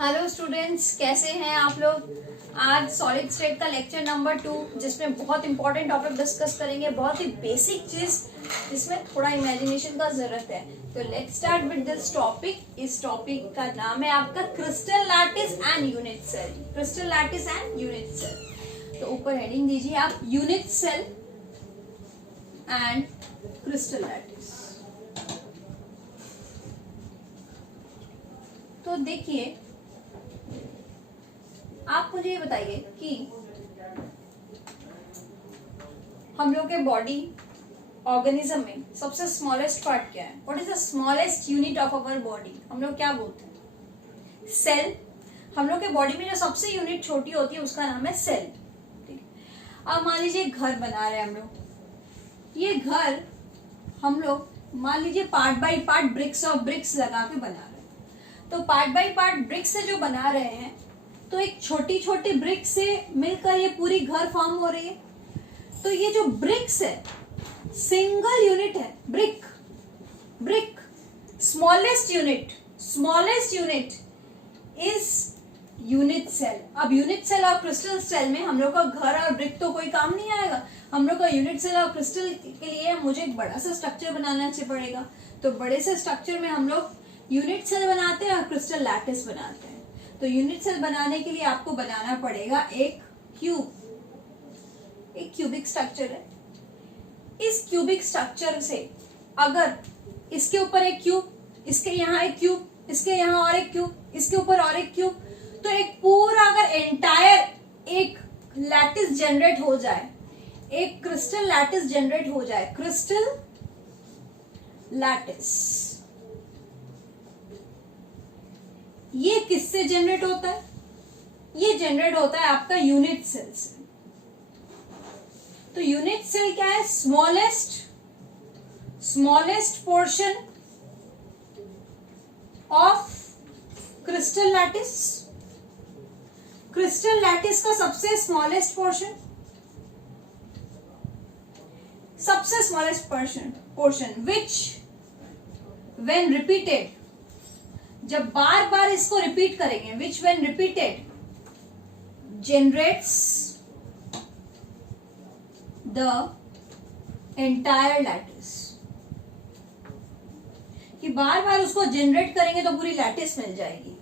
Hello students, कैसे हैं आप लोग। आज सॉलिड स्टेट का लेक्चर नंबर 2 जिसमें बहुत इंपॉर्टेंट टॉपिक डिस्कस करेंगे, बहुत ही बेसिक चीज जिसमें थोड़ा इमेजिनेशन का जरूरत है। तो let's start with this topic. इस टॉपिक का नाम है आपका crystal lattice and unit cell. Crystal lattice and unit cell. तो ऊपर हेडिंग दीजिए आप, unit cell and crystal lattice. तो देखिए, आप मुझे ये बताइए कि हम लोग के बॉडी ऑर्गेनिज्म में सबसे स्मॉलेस्ट पार्ट क्या है? What is the smallest unit of our body? हम लोग क्या बोलते हैं? सेल। हम लोग के बॉडी में जो सबसे यूनिट छोटी होती है उसका नाम है सेल। ठीक है। अब मान लीजिए घर बना रहे हैं हम लोग। ये घर हम लोग मान लीजिए पार्ट बाय पार्ट ब्रिक्स और ब्रिक्स लगा के बना रहे हैं। तो पार्ट बाय पार्ट ब्रिक्स से जो बना रहे हैं, तो एक छोटी छोटी ब्रिक से मिलकर ये पूरी घर फॉर्म हो रही है। तो ये जो ब्रिक्स है सिंगल यूनिट है। Brick brick smallest unit is unit cell. अब यूनिट सेल और क्रिस्टल सेल में हम लोग का घर और ब्रिक तो कोई काम नहीं आएगा। हम लोग का यूनिट सेल और क्रिस्टल के लिए मुझे एक बड़ा सा स्ट्रक्चर बनाना पड़ेगा। तो बड़े से स्ट्रक्चर में हम लोग यूनिट सेल बनाते हैं और क्रिस्टल लैटिस बनाते हैं। तो यूनिट सेल बनाने के लिए आपको बनाना पड़ेगा एक क्यूबिक स्ट्रक्चर है। इस क्यूबिक स्ट्रक्चर से अगर इसके ऊपर एक क्यूब, इसके यहाँ एक क्यूब, इसके यहाँ और एक क्यूब, इसके ऊपर और एक क्यूब, तो एक पूरा अगर एंटायर एक लैटिस जनरेट हो जाए, एक क्रिस्टल लैटिस जनरेट हो जाए, क्रिस्टल लैटिस, ये किससे जनरेट होता है? ये जनरेट होता है आपका यूनिट सेल से। तो यूनिट सेल क्या है? Smallest portion of crystal lattice. Crystal lattice का सबसे smallest portion which when repeated, जब बार बार इसको रिपीट करेंगे, विच when repeated generates the entire lattice. कि बार बार उसको जनरेट करेंगे तो पूरी लैटिस मिल जाएगी।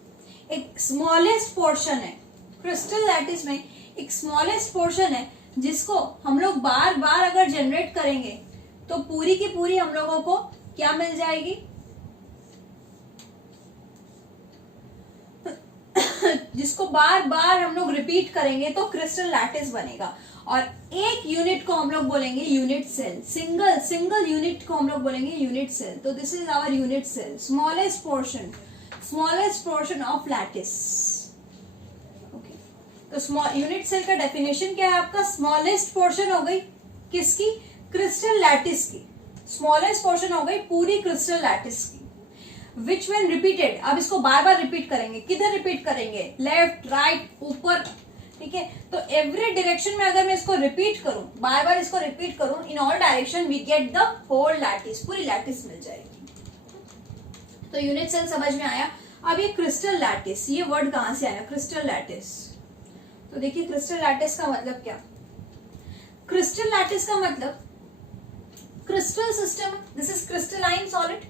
एक स्मॉलेस्ट पोर्शन है क्रिस्टल लैटिस में, एक स्मॉलेस्ट पोर्शन है जिसको हम लोग बार बार अगर जनरेट करेंगे तो पूरी की पूरी हम लोगों को क्या मिल जाएगी? जिसको बार बार हम लोग रिपीट करेंगे तो क्रिस्टल लैटिस बनेगा। और एक यूनिट को हम लोग बोलेंगे यूनिट सेल। सिंगल यूनिट को हम लोग बोलेंगे यूनिट सेल। तो this is our unit cell, smallest portion of lattice. Okay, तो यूनिट सेल का डेफिनेशन क्या है आपका? स्मॉलेस्ट पोर्शन हो गई किसकी? क्रिस्टल लैटिस की। स्मॉलेस्ट पोर्शन हो गई पूरी क्रिस्टल लैटिस की। विच व्हेन रिपीटेड, अब इसको बार बार रिपीट करेंगे। किधर रिपीट करेंगे? लेफ्ट, राइट, ऊपर। ठीक है, तो एवरी डायरेक्शन में अगर मैं इसको रिपीट करूं, बार बार इसको रिपीट करूं, in all direction we get the whole lattice, पूरी लैटिस मिल जाएगी। तो यूनिट सेल समझ में आया। अब ये क्रिस्टल लैटिस, ये वर्ड कहां से आया? Crystal lattice. तो देखिए, क्रिस्टल लैटिस का मतलब क्या? क्रिस्टल लैटिस का मतलब crystal system, this is crystalline solid.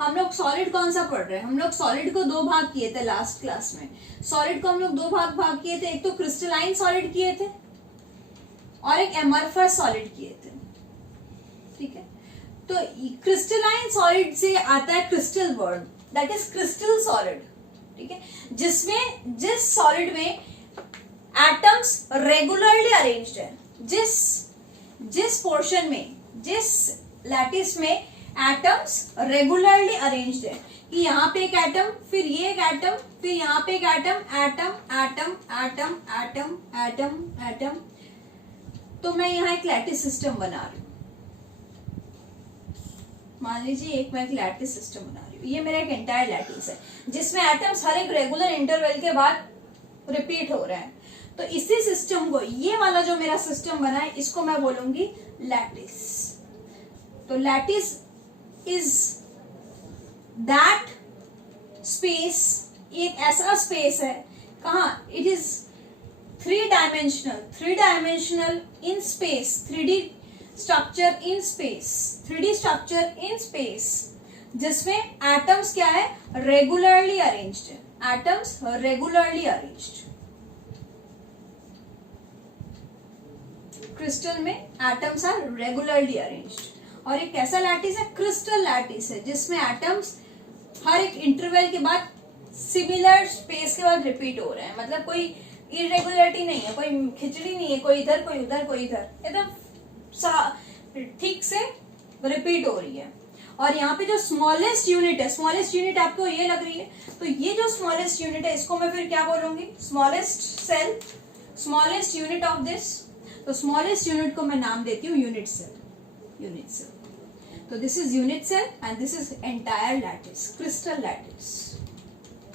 हम लोग सॉलिड कौन सा पढ़ रहे हैं? हम लोग सॉलिड को दो भाग किए थे लास्ट क्लास में। सॉलिड को हम लोग दो भाग किए थे। एक तो क्रिस्टलाइन सॉलिड किए थे और एक एमरफस सॉलिड किए थे। ठीक है, तो क्रिस्टलाइन सॉलिड से आता है crystal word, that is crystal solid. ठीक है, जिस सॉलिड में एटम्स रेगुलरली अरेंज्ड है, जिस पोर्शन में, जिस लैटिस में एटम्स रेगुलरली अरेंज्ड है कि यहाँ पे एक एटम, फिर ये एक एटम, फिर यहाँ पे एक एटम, एटम। तो मैं यहाँ एक लैटिस सिस्टम बना रही हूँ। मान लीजिए मैं एक लैटिस सिस्टम बना रही हूँ। ये मेरा एक एंटायर लैटिस है जिसमें एटम्स हर एक रेगुलर इंटरवल के बाद रिपीट हो रहे हैं। तो इसी सिस्टम को, ये वाला जो मेरा सिस्टम बना है, इसको मैं बोलूंगी लैटिस। तो लैटिस is that space एक ऐसा स्पेस है, कहाँ, it is three dimensional in space, 3D structure in space, 3D structure in space, जिसमें एटम्स क्या है, रेगुलरली अरेंज्ड है, एटम्स रेगुलरली अरेंज्ड। क्रिस्टल में एटम्स आर रेगुलरली अरेंज्ड। और एक कैसा लैटिस है, क्रिस्टल लैटिस है, जिसमें एटम्स हर एक इंटरवल के बाद सिमिलर स्पेस के बाद रिपीट हो रहे हैं, मतलब कोई इरेगुलरिटी नहीं है, कोई खिचड़ी नहीं है, कोई इधर कोई उधर कोई इधर, एकदम ठीक से रिपीट हो रही है। और यहाँ पे जो स्मॉलेस्ट यूनिट है, स्मॉलेस्ट यूनिट आपको ये लग रही है, तो ये जो स्मॉलेस्ट यूनिट है इसको मैं फिर क्या बोलूंगी, smallest cell, smallest unit of this. तो स्मॉलेस्ट यूनिट को मैं नाम देती हूँ यूनिट सेल, यूनिट सेल। तो this is unit cell and this is entire lattice, crystal lattice.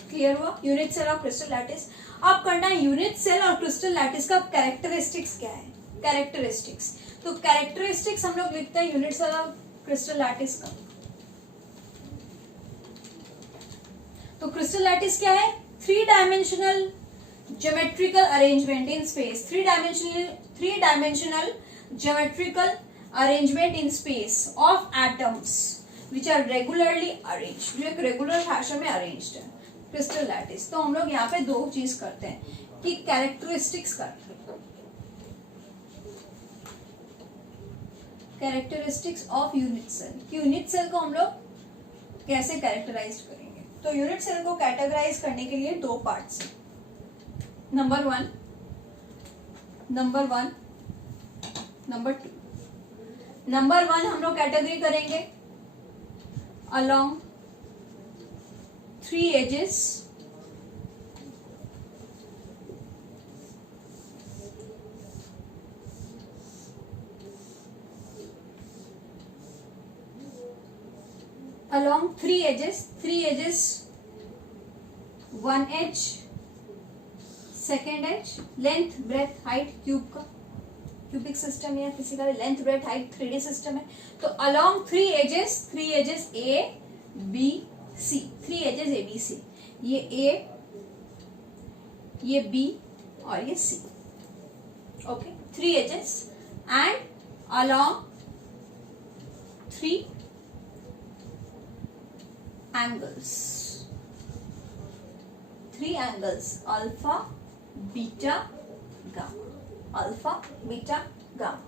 Clear हुआ, यूनिट सेल और क्रिस्टल लैटिस। अब करना है यूनिट सेल और क्रिस्टल लैटिस का कैरेक्टरिस्टिक्स क्या है, कैरेक्टरिस्टिक्स। तो कैरेक्टरिस्टिक्स हम लोग लिखते हैं यूनिट सेल और क्रिस्टल लैटिस का। तो क्रिस्टल लैटिस क्या है, 3 dimensional geometrical arrangement in space, 3 dimensional geometrical arrangement in space of atoms which are regularly arranged, जो एक रेगुलर फैशन में अरेंज्ड है, क्रिस्टल लैटिस। तो हम लोग यहाँ पे दो चीज करते हैं कि कैरेक्टरिस्टिक्स करते हैं, characteristics of unit cell. Unit cell को हम लोग कैसे कैरेक्टराइज करेंगे, तो यूनिट सेल को कैटेगराइज करने के लिए दो पार्ट्स हैं, नंबर 1, नंबर 2। नंबर 1 हम लोग कैटेगरी करेंगे along 3 edges, along 3 edges, 1 edge, second edge, length breadth height, cube का क्यूबिक सिस्टम या किसी का length breadth height 3D system है। तो along 3 axes A B C, 3 axes A B C, ये ए, ये बी और ये C, okay, 3 axes and along 3 angles, 3 angles, alpha beta gamma, alpha beta gamma.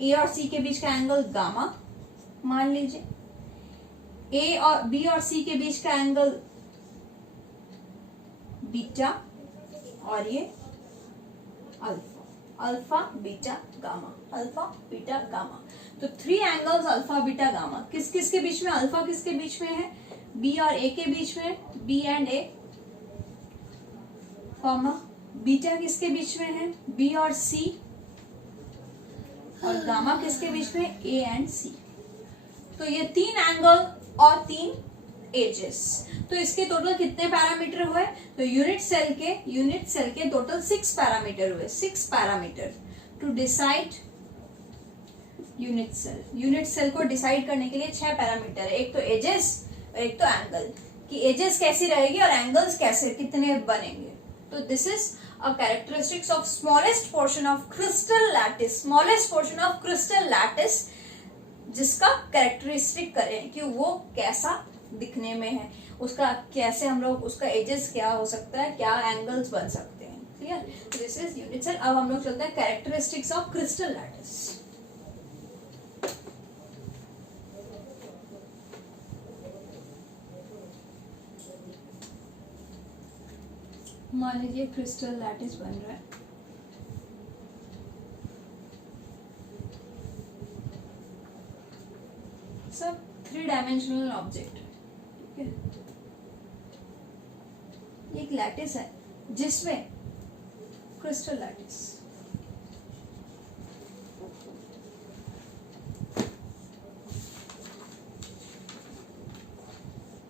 A और सी के बीच का angle gamma मान लीजिए, ए और बी और सी के बीच का एंगल बीटा और ये alpha, alpha beta gamma, alpha beta gamma. तो 3 एंगल्स अल्फा बीटा गामा, किस किस के बीच में, अल्फा किसके बीच में है, बी और ए के बीच में, b and a, comma, beta किसके बीच में है, बी और सी, और गामा किसके बीच में, ए एंड सी। तो ये 3 एंगल और 3 एजेस। तो इसके टोटल कितने पैरामीटर हुए, तो यूनिट सेल के टोटल 6 पैरामीटर हुए, 6 parameter to decide unit cell. Unit cell को डिसाइड करने के लिए 6 पैरामीटर है, एक तो एजेस और एक तो एंगल, कि एजेस कैसी रहेगी और एंगल्स कैसे कितने बनेंगे। तो this is a characteristics of smallest portion of crystal lattice, smallest portion of crystal lattice, जिसका कैरेक्टरिस्टिक करें कि वो कैसा दिखने में है, उसका कैसे हम लोग, उसका एजेस क्या हो सकता है, क्या एंगल्स बन सकते हैं। Clear, this is unit cell. अब हम लोग चलते हैं कैरेक्टरिस्टिक्स ऑफ क्रिस्टल लैटिस। मान लीजिए क्रिस्टल लैटिस बन रहा है, सब 3 डायमेंशनल ऑब्जेक्ट है, ठीक है। एक लैटिस है जिसमें क्रिस्टल लैटिस,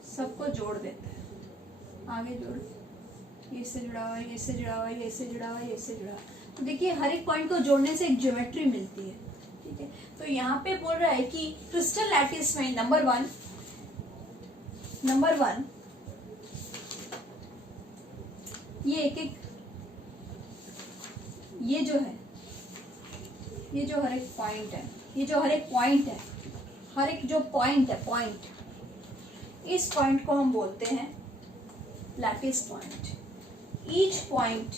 सबको जोड़ देते हैं, आगे जोड़, ये इससे जुड़ा हुआ है, ये इससे जुड़ा हुआ है, ये इससे जुड़ा हुआ है, ये इससे जुड़ा हुआ है। तो देखिए हर एक पॉइंट को जोड़ने से एक ज्योमेट्री मिलती है, ठीक है। तो यहाँ पे बोल रहा है कि क्रिस्टल लैटिस में नंबर वन ये एक एक ये जो है, ये जो हर एक पॉइंट है, ये जो हर एक पॉइंट है, हर एक जो पॉइंट है, पॉइंट, इस पॉइंट को हम बोलते हैं lattice point. Each point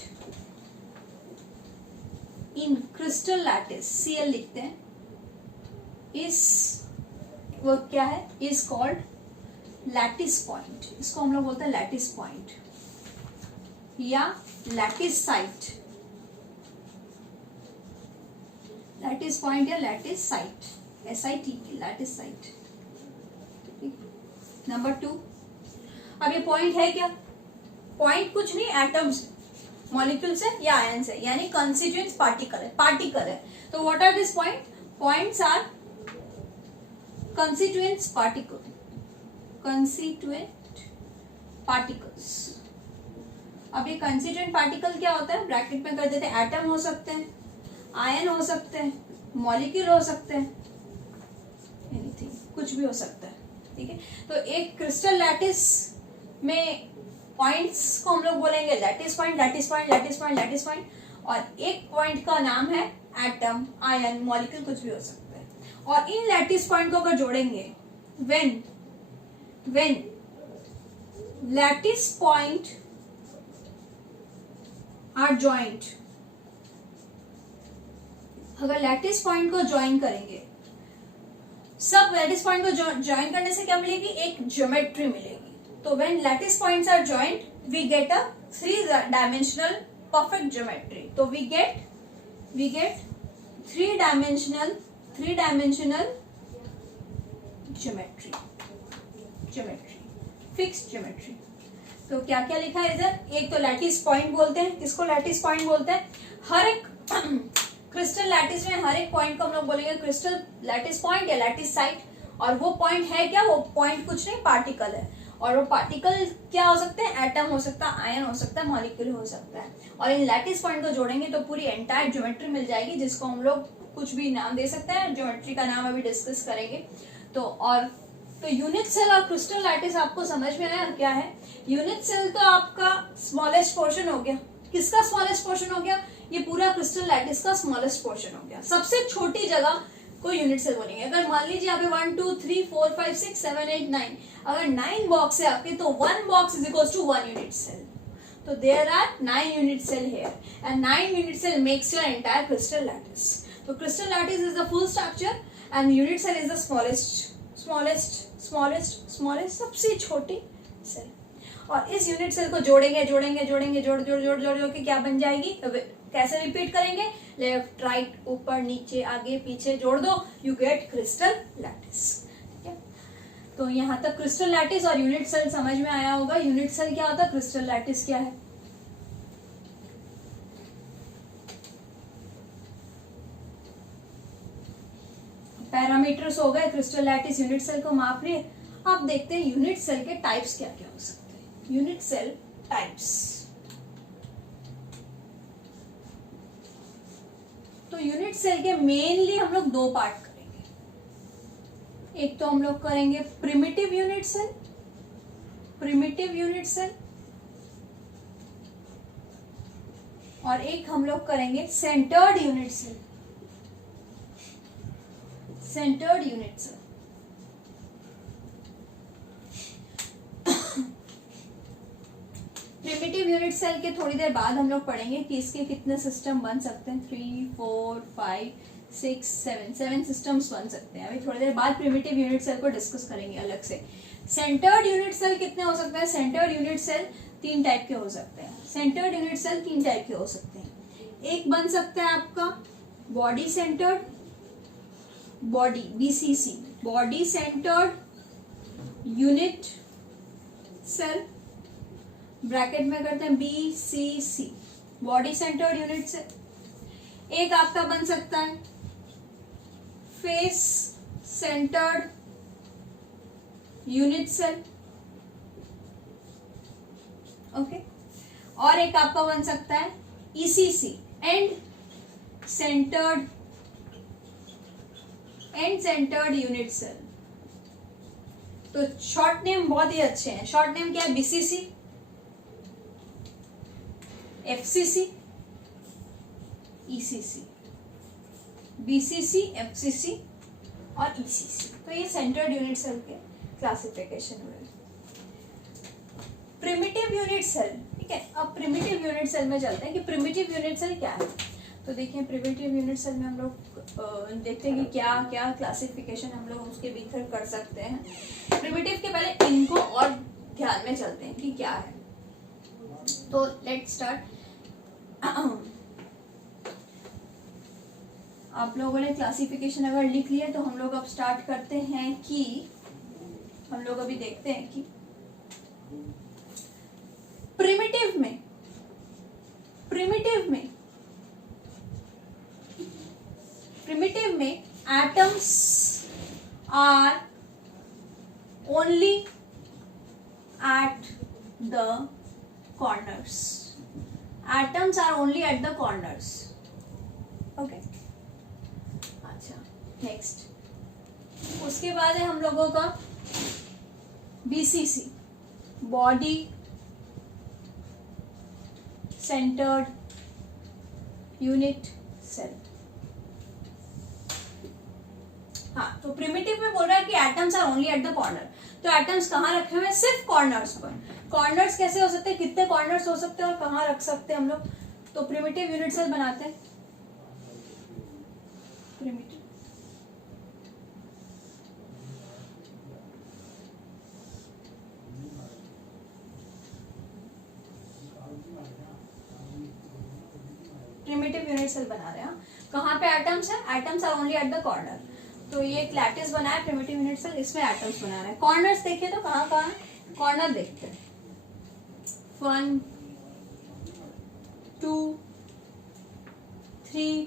in crystal lattice, Cl लिखते हैं, इस वो क्या है, इज कॉल्ड लैटिस पॉइंट. इसको हम लोग बोलते हैं लैटिस पॉइंट या लैटिस साइट. लैटिस पॉइंट या lattice site, SIT, lattice site. Number 2, अब ये पॉइंट है क्या? पॉइंट कुछ नहीं, एटम्स, मॉलिक्यूल्स है या आयंस है, यानी कंस्टिट्यूएंट्स पार्टिकल है, पार्टिकल है. तो what are this point? Points are constituents particle, constituent particles. अब ये कंस्टिट्यूएंट पार्टिकल क्या होता है, ब्रैकेट में कर देते हैं. एटम हो सकते हैं, आयन हो सकते हैं, मॉलिक्यूल हो सकते हैं, एनीथिंग, कुछ भी हो सकता है. ठीक है, तो एक क्रिस्टल लैटिस में पॉइंट्स को हम लोग बोलेंगे lattice point, lattice point, lattice point, lattice point. और एक पॉइंट का नाम है एटम, आयन, मॉलिक्यूल, कुछ भी हो सकता है. और इन लैटिस पॉइंट को अगर जोड़ेंगे, when lattice point are joint, अगर लैटिस पॉइंट को ज्वाइन करेंगे, सब लैटिस पॉइंट को ज्वाइन करने से क्या मिलेगी, एक ज्योमेट्री मिलेगी. तो when lattice points are joint we get a 3-dimensional perfect geometry. तो we get 3-dimensional geometry, fixed geometry. तो क्या क्या लिखा है इधर? एक तो लैटिस पॉइंट बोलते हैं. किसको लैटिस पॉइंट बोलते हैं? हर एक क्रिस्टल लैटिस में हर एक पॉइंट को हम लोग बोलेंगे क्रिस्टल लैटिस पॉइंट या लैटिस साइट. और वो पॉइंट है क्या? वो पॉइंट कुछ नहीं, पार्टिकल है. और वो पार्टिकल क्या हो सकते हैं? एटम हो सकता है, आयन हो सकता है, मॉलिक्यूल हो सकता है. और इन लैटिस पॉइंट को जोड़ेंगे तो पूरी एंटायर ज्योमेट्री मिल जाएगी, जिसको हम लोग कुछ भी नाम दे सकते हैं. ज्योमेट्री का नाम अभी डिस्कस करेंगे. तो यूनिट सेल और क्रिस्टल लैटिस आपको समझ में आया क्या है? यूनिट सेल तो आपका स्मॉलेस्ट पोर्शन हो गया. किसका स्मॉलेस्ट पोर्शन हो गया? ये पूरा क्रिस्टल लैटिस का स्मॉलेस्ट पोर्शन हो गया. सबसे छोटी जगह को यूनिट सेल बोलेंगे. अगर मान लीजिए यहाँ पे 1 2 3 4 5 6 7 8 9, अगर 9 बॉक्स है आपके, तो 1 box is equals to 1 unit cell. तो there are 9 unit cell here and 9 unit cell makes your entire crystal lattice. तो crystal lattice is the full structure and unit cell is the smallest, सबसे छोटी cell. और इस unit cell को जोड़ेंगे, जोड़ के क्या बन जाएगी? कैसे रिपीट करेंगे? लेफ्ट राइट, ऊपर नीचे, आगे पीछे जोड़ दो, यू गेट क्रिस्टल लैटिस. ठीक है, तो यहाँ तक क्रिस्टल लैटिस और यूनिट सेल समझ में आया होगा. यूनिट सेल क्या होता है, क्रिस्टल लैटिस क्या है? पैरामीटर्स हो गए, क्रिस्टल लैटिस, यूनिट सेल को माप लिए. अब देखते हैं यूनिट सेल के टाइप्स क्या क्या हो सकते हैं. Unit cell types. तो यूनिट सेल के मेनली हम लोग 2 पार्ट करेंगे. एक तो हम लोग करेंगे प्रिमिटिव यूनिट सेल, और एक हम लोग करेंगे centred unit cell. Primitive unit cell के थोड़ी देर बाद हम लोग पढ़ेंगे कि इसके कितने सिस्टम बन सकते हैं. 3 4 5 6 7 सिस्टम्स बन सकते हैं. अभी थोड़ी देर बाद प्रिमिटिव यूनिट सेल को डिस्कस करेंगे अलग से. सेंटर्ड यूनिट सेल कितने हो सकते हैं? सेंटर्ड यूनिट सेल 3 टाइप के हो सकते हैं. एक बन सकता है आपका body centred, BCC, body centred unit cell, bracket में करते हैं BCC, body centred unit cell. एक आपका बन सकता है face centred unit cell. Okay, और एक आपका बन सकता है ECC, end centred unit cell. तो शॉर्ट नेम बहुत ही अच्छे हैं. शॉर्ट नेम क्या है? BCC, FCC, ECC, BCC, FCC और ECC। तो ये सेंटर्ड यूनिट सेल के क्लासिफिकेशन हुए। प्रिमिटिव यूनिट सेल, ठीक है। अब प्रिमिटिव यूनिट सेल में चलते हैं कि प्रिमिटिव यूनिट सेल क्या है। तो देखिए प्रिमिटिव यूनिट सेल में हम लोग देखते हैं कि क्या क्या क्लासिफिकेशन हम लोग उसके भीतर कर सकते हैं। प्रिमिटिव के पहले इनको और ध्यान में चलते हैं कि क्या है। तो लेट्स स्टार्ट। आप लोगों ने क्लासिफिकेशन अगर लिख लिया तो हम लोग अब स्टार्ट करते हैं कि हम लोग अभी देखते हैं कि प्रिमिटिव में atoms are only at the corners. Atoms are only at the corners. Okay, अच्छा नेक्स्ट। उसके बाद है हम लोगों का BCC, body centred unit cell. हाँ, तो प्रिमिटिव में बोल रहा है कि atoms are only at the corner. तो एटम्स कहाँ रखे हुए हैं? सिर्फ कॉर्नर्स पर। कॉर्नर्स कैसे हो सकते हैं, कितने कॉर्नर्स हो सकते हैं और कहाँ रख सकते हैं हम लोग? तो प्रिमिटिव यूनिट सेल बनाते हैं। प्रिमिटिव प्रिमिटिव यूनिट सेल बना रहे हैं। कहाँ पे एटम्स है? Atoms are only at the corner. तो ये एक लैटिस बना है प्रिमिटिव यूनिट सेल, इसमें एटम्स बना रहे हैं। कॉर्नर्स देखिए तो कहाँ कहाँ है? कॉर्नर देखते हैं। 1 2 3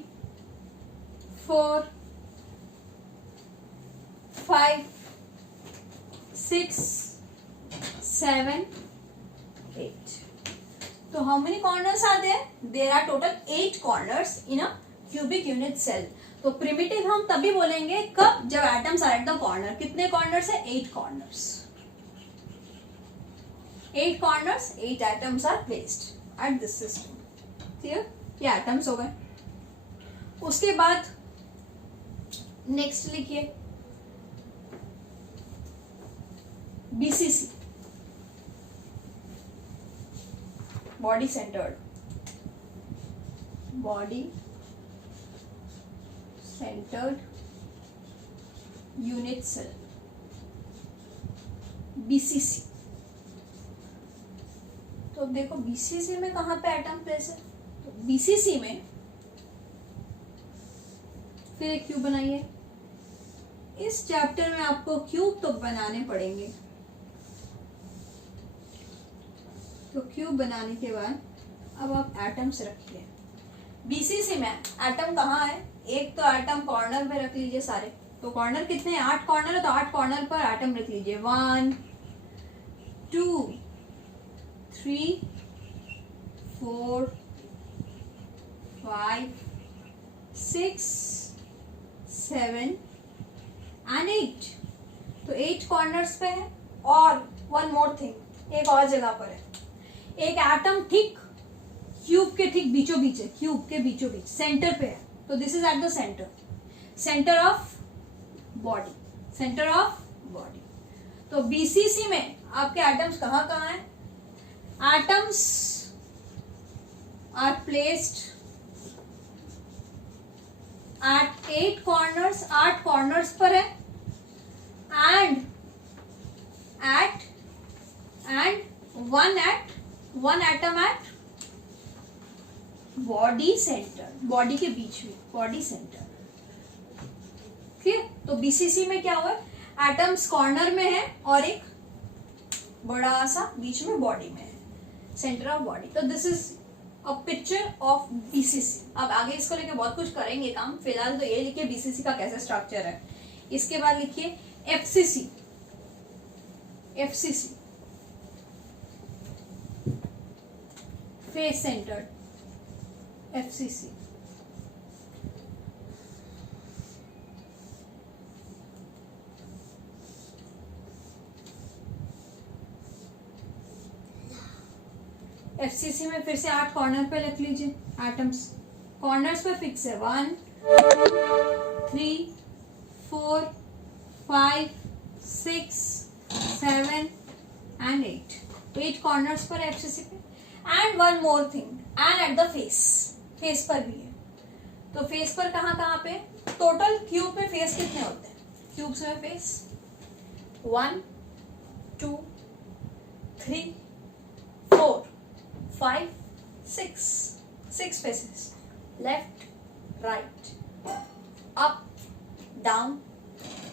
4 5 6 7 8। तो how many corners are there? There are total 8 corners in a cubic unit cell. तो प्रिमिटिव हम तभी बोलेंगे कब? जब atoms are at the corner. कितने कॉर्नर्स है? 8 corners. 8 corners, 8 atoms are placed at this system. Clear? ये एटम्स हो गए। उसके बाद नेक्स्ट लिखिए BCC, body centred unit cell, BCC। तो देखो BCC में कहाँ पे एटम प्लेस है? तो BCC में फिर एक क्यूब बनाइए। इस चैप्टर में आपको क्यूब तो बनाने पड़ेंगे। तो क्यूब बनाने के बाद अब आप एटम्स रखिए। BCC में एटम कहाँ है? एक तो एटम कॉर्नर पे रख लीजिए सारे। तो कॉर्नर कितने हैं? 8 कॉर्नर है, तो 8 कॉर्नर पर एटम रख लीजिए। 1 2 3 4 5 6 7 एंड 8। तो 8 कॉर्नर्स पे है। और वन मोर थिंग, एक और जगह पर है। एक एटम ठीक क्यूब के ठीक बीचों बीच है, क्यूब के बीचों बीच सेंटर पे है। तो this is at the centre of body, तो BCC में आपके एटम्स कहाँ कहाँ हैं? Atoms are placed at 8 corners, 8 corners पर है। And one atom at body centre, body के बीच में, बॉडी सेंटर। ठीक है? तो BCC में क्या हुआ? एटम्स कॉर्नर में है और एक बड़ा सा बीच में बॉडी में है, सेंटर ऑफ बॉडी। तो this is a picture of BCC। अब आगे इसको लेके बहुत कुछ करेंगे काम। फिलहाल तो ये लिखिए BCC का कैसे स्ट्रक्चर है। इसके बाद लिखिए FCC, face centred FCC। FCC में फिर से 8 कॉर्नर पे लिख लीजिए एटम्स, कॉर्नर्स पे फिक्स है 1 3 4 5 6 7 एंड 8 कॉर्नर्स पर एफसीसी पे। And one more thing, and at the face, face पर भी है। तो फेस पर कहाँ कहाँ पे, टोटल क्यूब में फेस कितने होते हैं, क्यूब्स में face 1 2 3 4 5 6 faces, left right up down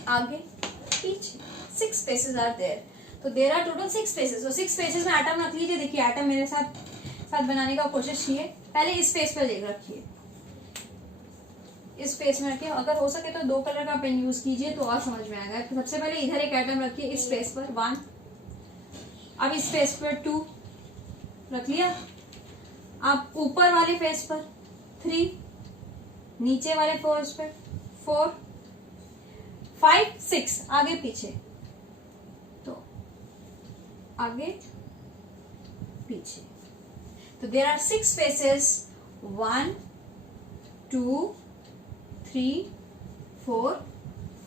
आगे पीछे, 6 स्पेसेस आर देयर। तो देयर आर टोटल 6 स्पेसेस। तो 6 स्पेसेस में एटम रख लीजिए। देखिए एटम मेरे साथ बनाने का कोशिश कीजिए। पहले इस स्पेस पर देख रखिए, इस स्पेस में रखिए। अगर हो सके तो 2 कलर का पेन यूज कीजिए तो और समझ में आएगा। तो सबसे पहले इधर एक एटम रखिए इस स्पेस पर 1, अब इस स्पेस पर 2 रख लिया। अब ऊपर वाले फेस पर 3, नीचे वाले फेस पर 4 5 6 आगे पीछे, तो आगे पीछे। तो देयर आर 6 स्पेसेस 1 2 3 4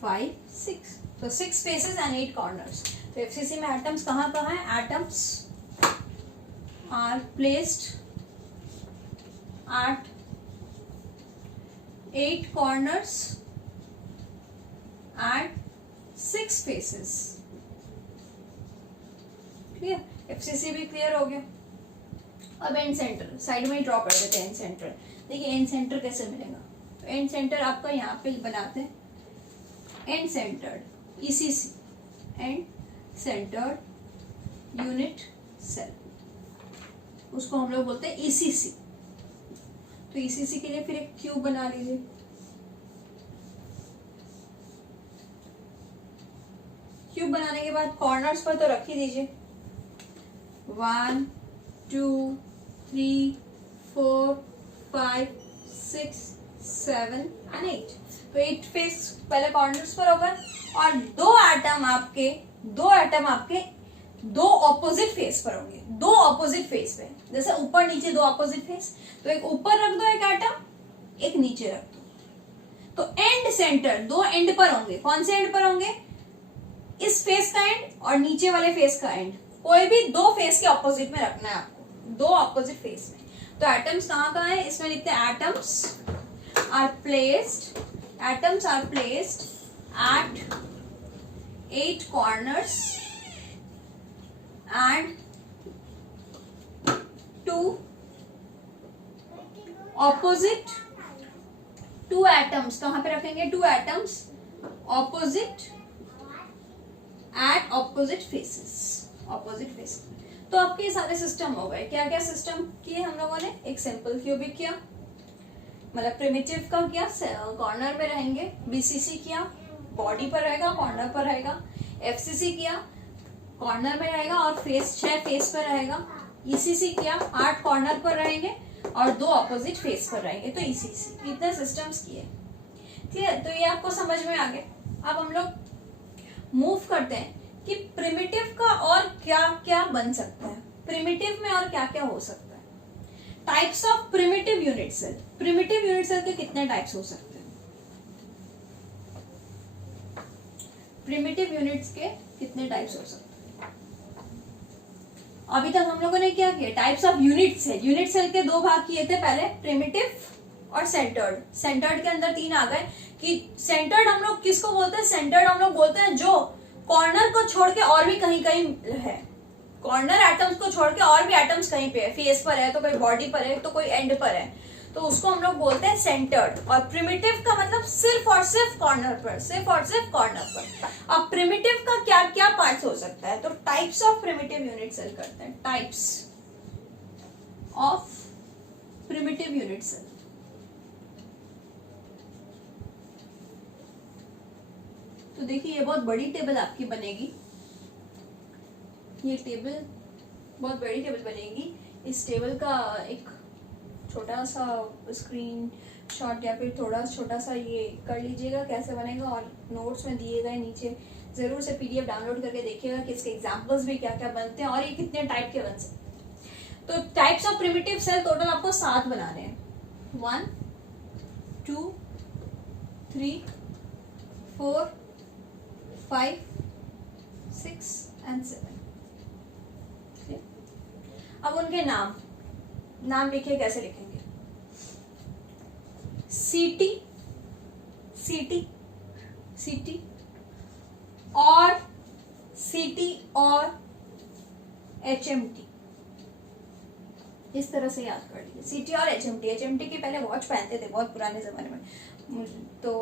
5 6। तो 6 स्पेसेस एंड 8 कॉर्नर्स। तो एफसीसी में एटम्स कहाँ कहाँ है, atoms are placed at 8 corners and 6 faces। Clear, FCC भी क्लियर हो गया। अब एंड सेंटर साइड में ही ड्रॉ कर देते हैं। एंड सेंटर देखिए, एंड सेंटर कैसे मिलेगा। तो एंड सेंटर आपका यहाँ पे बनाते हैं, and centred ECC, and centred unit cell, उसको हम लोग बोलते हैं ईसीसी। तो ईसीसी के लिए फिर एक क्यूब बना लीजिए। क्यूब बनाने के बाद कॉर्नर्स पर तो रख ही दीजिए 1 2 3 4 5 6 7 एंड 8। तो 8 फेस पहले कॉर्नर्स पर होगा और दो एटम आपके दो ऑपोजिट फेस पर होंगे, दो ऑपोजिट फेस पे। जैसे ऊपर नीचे दो ऑपोजिट फेस, तो एक ऊपर रख दो एक एटम, एक नीचे रख दो। तो एंड सेंटर दो एंड पर होंगे। कौन से एंड पर होंगे, इस फेस का एंड और नीचे वाले फेस का एंड। कोई भी दो फेस के ऑपोजिट में रखना है आपको, दो ऑपोजिट फेस में। तो एटम्स कहाँ कहाँ है, इसमें लिखते हैं atoms are placed at 8 corners and 2 opposite 2 atoms। कहां पे रखेंगे, 2 atoms opposite at opposite faces, opposite faces। तो आपके सारे सिस्टम हो गए। क्या क्या सिस्टम किए हम लोगों ने, एक सिंपल क्यूबिक किया, मतलब प्रिमिटिव का किया, कॉर्नर में रहेंगे। बीसीसी किया, बॉडी पर रहेगा, कॉर्नर पर रहेगा। एफसीसी किया, कॉर्नर में रहेगा और फेस 6 फेस पर रहेगा। ईसीसी किया, 8 कॉर्नर पर रहेंगे और 2 ऑपोजिट फेस पर रहेंगे। तो ईसीसी इतने सिस्टम्स किए। ठीक है, तो ये आपको समझ में आ गया। अब हम लोग मूव करते हैं कि प्रिमिटिव का और क्या क्या बन सकता है, प्रिमिटिव में और क्या क्या हो सकता है। Types of primitive unit cell. Primitive unit cell के कितने टाइप्स हो सकते हैं, प्रिमिटिव यूनिट्स के कितने टाइप्स हो सकते हैं। अभी तक हम लोगों ने क्या किया, types of unit cell. Unit cell के 2 भाग किए थे पहले, प्रिमिटिव और सेंटर्ड। सेंटर्ड के अंदर 3 आ गए कि सेंटर्ड हम लोग किसको बोलते हैं, सेंटर्ड हम लोग बोलते हैं जो कॉर्नर को छोड़ के और भी कहीं कहीं है। कॉर्नर एटम्स को छोड़ के और भी एटम्स कहीं पे है, फेस पर है तो कोई बॉडी पर है तो कोई एंड पर है, तो उसको हम लोग बोलते हैं सेंटर्ड। और प्रिमिटिव का मतलब सिर्फ और सिर्फ कॉर्नर पर, सिर्फ और सिर्फ कॉर्नर पर। अब प्रिमिटिव का क्या क्या पार्ट्स हो सकता है, तो types of primitive unit cell करते हैं। Types of primitive unit cell. तो देखिए ये बहुत बड़ी टेबल आपकी बनेगी, ये टेबल बहुत बड़ी टेबल बनेगी। इस टेबल का एक छोटा सा स्क्रीन शॉट या फिर थोड़ा छोटा सा ये कर लीजिएगा कैसे बनेगा, और नोट्स में दिए गए नीचे जरूर से PDF डाउनलोड करके देखिएगा कि इसके एग्जांपल्स भी क्या क्या बनते हैं और ये कितने टाइप के बन सकते हैं। तो types of primitive cell total आपको 7 बनाने हैं, 1 2 3 4 5 6 and 7। अब उनके नाम लिखिए, कैसे लिखेंगे? सीटी और एचएमटी, इस तरह से याद कर लीजिए। सीटी और एचएमटी की पहले वॉच पहनते थे बहुत पुराने जमाने में, तो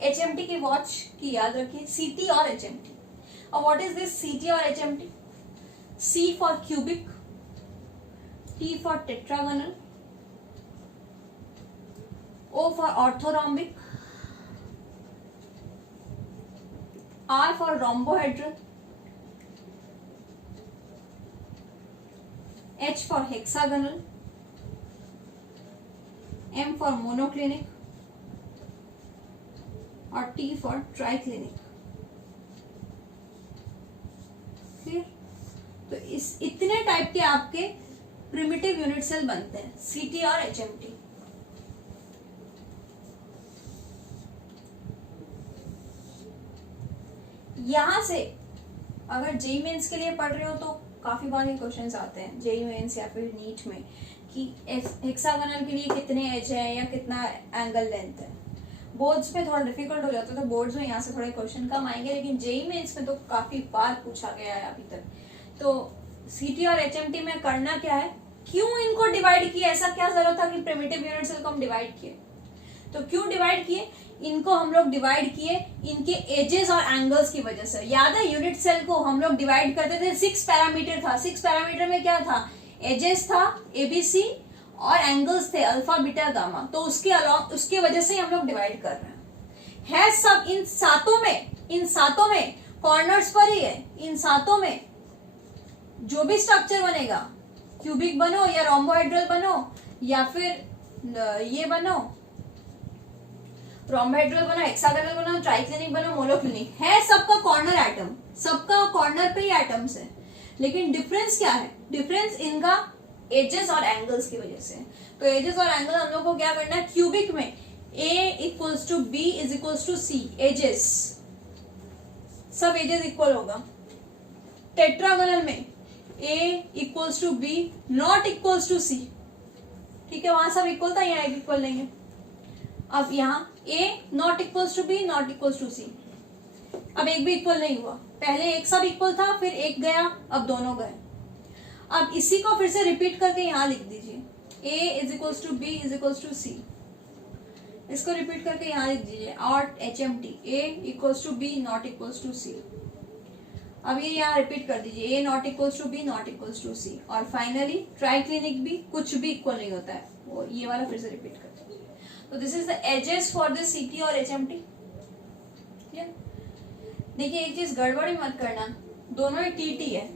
एचएमटी की वॉच की याद रखिए, सीटी और एचएमटी। और व्हाट इज दिस सीटी और HMT? C for cubic, T for tetragonal, O for orthorhombic, R for rhombohedral, H for hexagonal, M for monoclinic और T for triclinic। क्लियर? तो इस इतने टाइप के आपके प्रिमिटिव यूनिट सेल बनते हैं, सीटी और एचएमटी। यहां से अगर जेईई मेंस के लिए पढ़ रहे हो तो काफी बार ये क्वेश्चंस आते हैं जेईई मेंस या फिर नीट में कि हेक्सागोनल के लिए कितने एज है या कितना एंगल लेंथ है। बोर्ड्स में थोड़ा डिफिकल्ट हो जाता है, तो बोर्ड्स में यहाँ से थोड़े क्वेश्चन कम आएंगे, लेकिन जेईई मेंस में तो काफी बार पूछा गया है अभी तक। तो सीटी और एचएमटी में करना क्या है, क्यों इनको डिवाइड किया, ऐसा क्या जरूरत था कि प्रिमिटिव यूनिट सेल को हम डिवाइड किए? तो क्यों डिवाइड किए? इनको हम लोग डिवाइड किए इनके एजेस और एंगल्स की वजह से। याद है यूनिट सेल को हम लोग डिवाइड करते थे, 6 पैरामीटर था। 6 पैरामीटर में क्या था? एजेस था, एबीसी, और एंगल्स थे अल्फा बीटा गामा। तो उसके वजह से हम लोग डिवाइड कर रहे हैं। है सब इन सातों में कॉर्नर्स पर ही है। इन सातों में जो भी स्ट्रक्चर बनेगा, क्यूबिक बनो या रोम्बोहेड्रल बनो या फिर ये बनो, रोम्बोहेड्रल बनो, हेक्सागोनल बनो, ट्राइक्लिनिक बनो, मोनोक्लिनिक, है सबका कॉर्नर एटम, सबका कॉर्नर पे ही एटम्स है। लेकिन डिफरेंस क्या है? डिफरेंस इनका एजेस और एंगल्स की वजह से। तो एजेस और एंगल हम लोग को क्या करना है? क्यूबिक में A equals to B is equals to C, axes सब एजेस इक्वल होगा। टेट्रागोनल में A equals to B not equals to C, ठीक है, वहां सब इक्वल था, यहाँ इक्वल नहीं है। अब यहाँ A not equals to B not equals to C, अब एक भी इक्वल नहीं हुआ। पहले एक सब इक्वल था, फिर एक गया, अब दोनों गए। अब इसी को फिर से रिपीट करके यहाँ लिख दीजिए, A is equals to B is equals to C, इसको रिपीट करके यहाँ लिख दीजिए। और HMT A equals to B not equals to C. अब ये यहाँ रिपीट कर दीजिए, A not equals to B not equals to C. और फाइनली ट्राइक्लिनिक भी कुछ भी इक्वल नहीं होता है, वो ये वाला फिर से रिपीट कर दीजिए। तो this is the axes for this CT और HMT। देखिए एक चीज गड़बड़ी मत करना, दोनों ही TT है,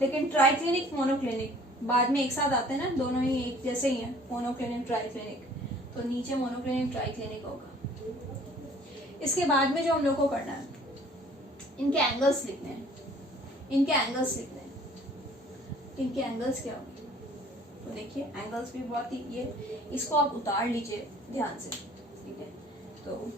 लेकिन ट्राइक्लिनिक मोनोक्लिनिक बाद में एक साथ आते हैं ना, दोनों ही एक जैसे ही है, मोनोक्लिनिक ट्राइक्लिनिक। तो नीचे मोनोक्लिनिक ट्राइक्लिनिक होगा। इसके बाद में जो हम लोग को करना है, इनके एंगल्स लिखने हैं, इनके एंगल्स लिखने हैं। इनके एंगल्स क्या होंगे? तो देखिए एंगल्स भी बहुत ही, ये इसको आप उतार लीजिए ध्यान से, ठीक है। तो